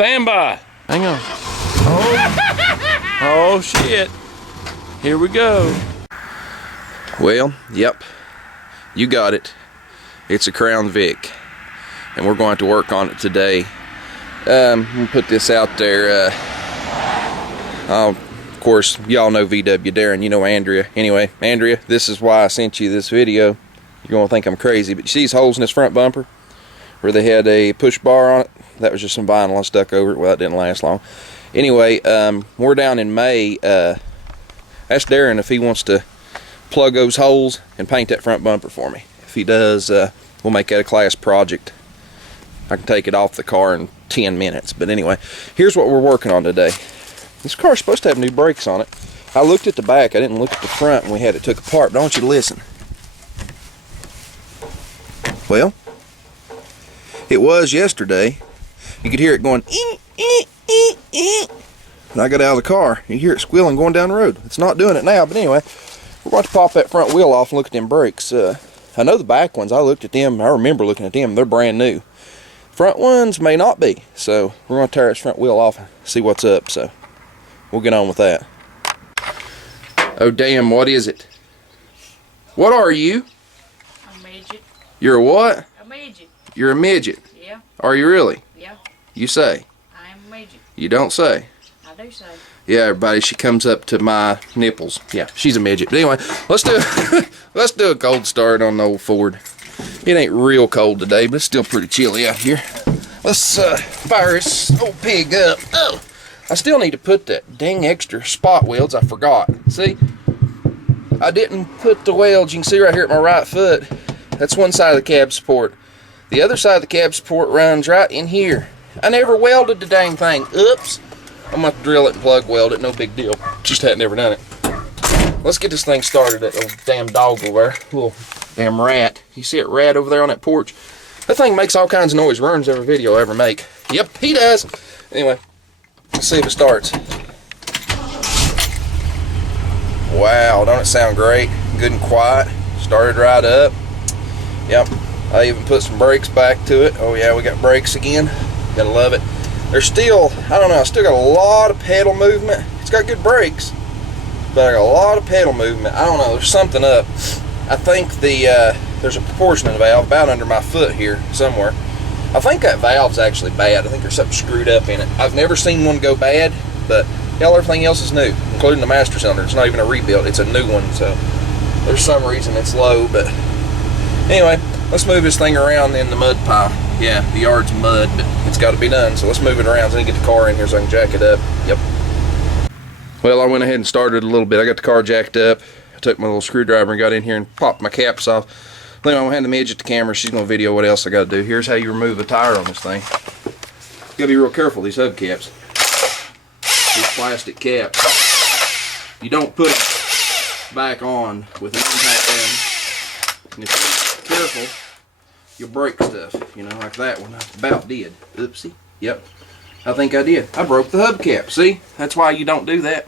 Stand by. Hang on. Oh shit. Here we go. Well, yep. You got it. It's a Crown Vic. And we're going to work on it today. I'm going to put this out there. Of course, y'all know VW Darren. You know Andrea. Anyway, Andrea, this is why I sent you this video. You're going to think I'm crazy, but you see these holes in this front bumper where they had a push bar on it? That was just some vinyl I stuck over it. Well, it didn't last long. Anyway, we're down in May. Ask Darren if he wants to plug those holes and paint that front bumper for me. If he does, we'll make that a class project. I can take it off the car in 10 minutes. But anyway, here's what we're working on today. This car's supposed to have new brakes on it. I looked at the back. I didn't look at the front when we had it took apart. But I want you to listen. Well, it was yesterday. You could hear it going, when I got out of the car. You hear it squealing going down the road. It's not doing it now, but anyway, we're going to pop that front wheel off and look at them brakes. I know the back ones, I looked at them, I remember looking at them, they're brand new. Front ones may not be, so we're going to tear this front wheel off and see what's up, so we'll get on with that. Oh damn, what is it? What are you? A midget. You're a what? A midget. You're a midget? Yeah. Are you really? Yeah. You say? I am a midget. You don't say? I do say. Yeah, everybody, she comes up to my nipples. Yeah, she's a midget. But anyway, let's do a cold start on the old Ford. It ain't real cold today, but it's still pretty chilly out here. Let's fire this old pig up. Oh, I still need to put that dang extra spot welds. I forgot. See? I didn't put the welds. You can see right here at my right foot. That's one side of the cab support. The other side of the cab support runs right in here. I never welded the dang thing. Oops. I'm going to drill it and plug weld it. No big deal. Just hadn't never done it. Let's get this thing started. That little damn dog over there. Little damn rat. You see that rat over there on that porch? That thing makes all kinds of noise. Ruins every video I ever make. Yep, he does. Anyway, let's see if it starts. Wow, don't it sound great? Good and quiet. Started right up. Yep. I even put some brakes back to it. Oh yeah, we got brakes again. Gotta love it. There's still, I don't know, I still got a lot of pedal movement. It's got good brakes, but I got a lot of pedal movement. I don't know, there's something up. I think there's a proportionate valve about under my foot here somewhere. I think that valve's actually bad. I think there's something screwed up in it. I've never seen one go bad, but hell, everything else is new, including the master cylinder. It's not even a rebuild, it's a new one, so there's some reason it's low, but anyway, let's move this thing around in the mud pile. Yeah, the yard's mud, but it's got to be done, so let's move it around so I can get the car in here so I can jack it up. Yep. Well, I went ahead and started a little bit. I got the car jacked up. I took my little screwdriver and got in here and popped my caps off. Then I'm going to hand the Midget the camera. She's going to video what else I got to do. Here's how you remove a tire on this thing. You got to be real careful, these hubcaps. These plastic caps. You don't put them back on with an impact down. And if you're careful, you'll break stuff, you know, like that one. I about did. Oopsie. Yep. I think I did. I broke the hubcap. See? That's why you don't do that.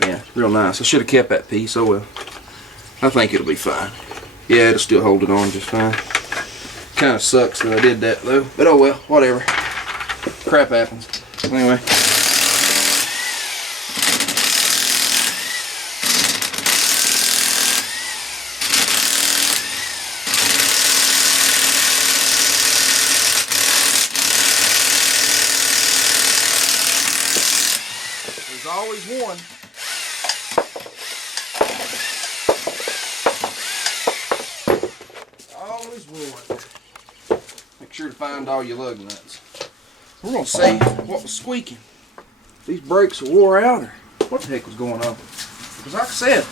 Yeah, real nice. I should have kept that piece. Oh well. I think it'll be fine. Yeah, it'll still hold it on just fine. Kind of sucks that I did that though. But oh well, whatever. Crap happens. Anyway. Always one. Always one. Make sure to find all your lug nuts. We're gonna see what was squeaking. These brakes are wore out, or what the heck was going on? Because like I said,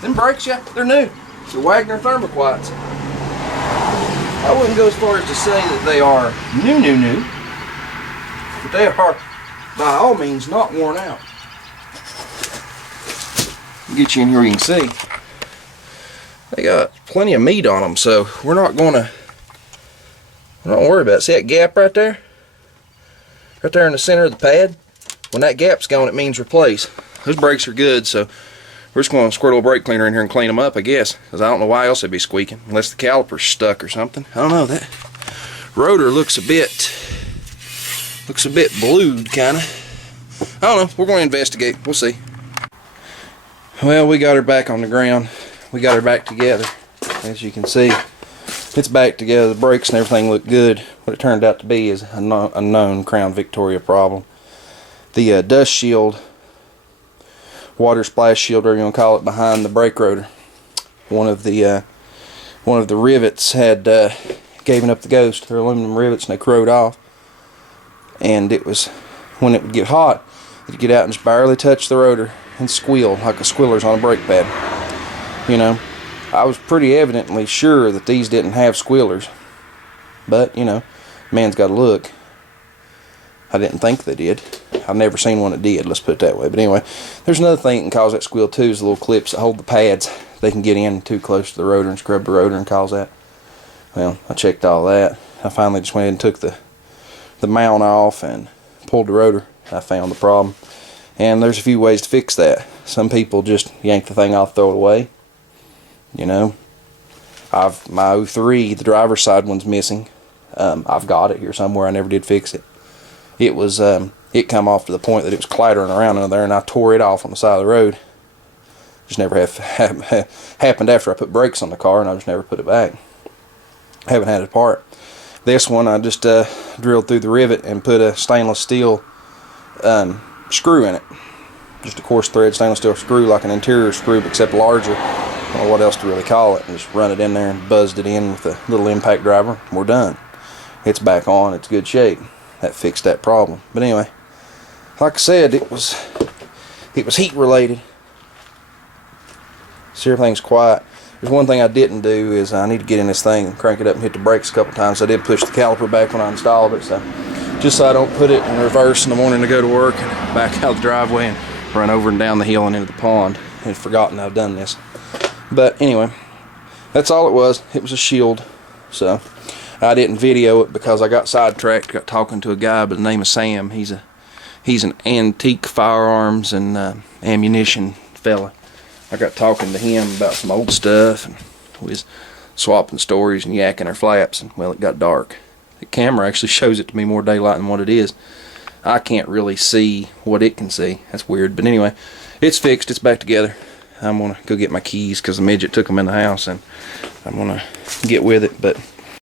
them brakes, yeah, they're new. They're Wagner thermoquats. I wouldn't go as far as to say that they are new, but they are by all means not worn out. Get you in here, you can see they got plenty of meat on them, so we're not gonna worry about it. See that gap right there in the center of the pad? When that gap's gone, it means replace. Those brakes are good, so we're just going to squirt a little brake cleaner in here and clean them up, I guess, because I don't know why else they'd be squeaking unless the caliper's stuck or something. I don't know. That rotor looks a bit Looks a bit blued, kind of. I don't know. We're going to investigate. We'll see. Well, we got her back on the ground. We got her back together. As you can see, it's back together. The brakes and everything look good. What it turned out to be is a known Crown Victoria problem. The dust shield, water splash shield, whatever you want to call it, behind the brake rotor. One of the rivets had given up the ghost. They're aluminum rivets and they corrode off. And it was, when it would get hot, it'd get out and just barely touch the rotor and squeal like a squealer's on a brake pad. You know, I was pretty evidently sure that these didn't have squealers. But, you know, man's got to look. I didn't think they did. I've never seen one that did, let's put it that way. But anyway, there's another thing that can cause that squeal too, is the little clips that hold the pads. They can get in too close to the rotor and scrub the rotor and cause that. Well, I checked all that. I finally just went ahead and took the mount off and pulled the rotor. I found the problem. And there's a few ways to fix that. Some people just yank the thing off, throw it away. You know, my 03, the driver's side one's missing. I've got it here somewhere. I never did fix it. It was it come off to the point that it was clattering around under there, and I tore it off on the side of the road. Just never happened after I put brakes on the car, and I just never put it back. I haven't had it apart. This one I just drilled through the rivet and put a stainless steel screw in it. Just a coarse thread stainless steel screw, like an interior screw except larger. I don't know what else to really call it. And just run it in there and buzzed it in with a little impact driver. We're done. It's back on. It's good shape. That fixed that problem. But anyway, like I said, it was heat related. See, everything's quiet. There's one thing I didn't do is I need to get in this thing and crank it up and hit the brakes a couple times. I did push the caliper back when I installed it, so just so I don't put it in reverse in the morning to go to work and back out the driveway and run over and down the hill and into the pond. I'd forgotten I've done this. But anyway, that's all it was. It was a shield. So I didn't video it because I got sidetracked. Got talking to a guy by the name of Sam. He's an antique firearms and ammunition fella. I got talking to him about some old stuff, and we was swapping stories and yakking our flaps, and well, it got dark. The camera actually shows it to me more daylight than what it is. I can't really see what it can see. That's weird, but anyway, it's fixed. It's back together. I'm gonna go get my keys because the midget took them in the house, and I'm gonna get with it. But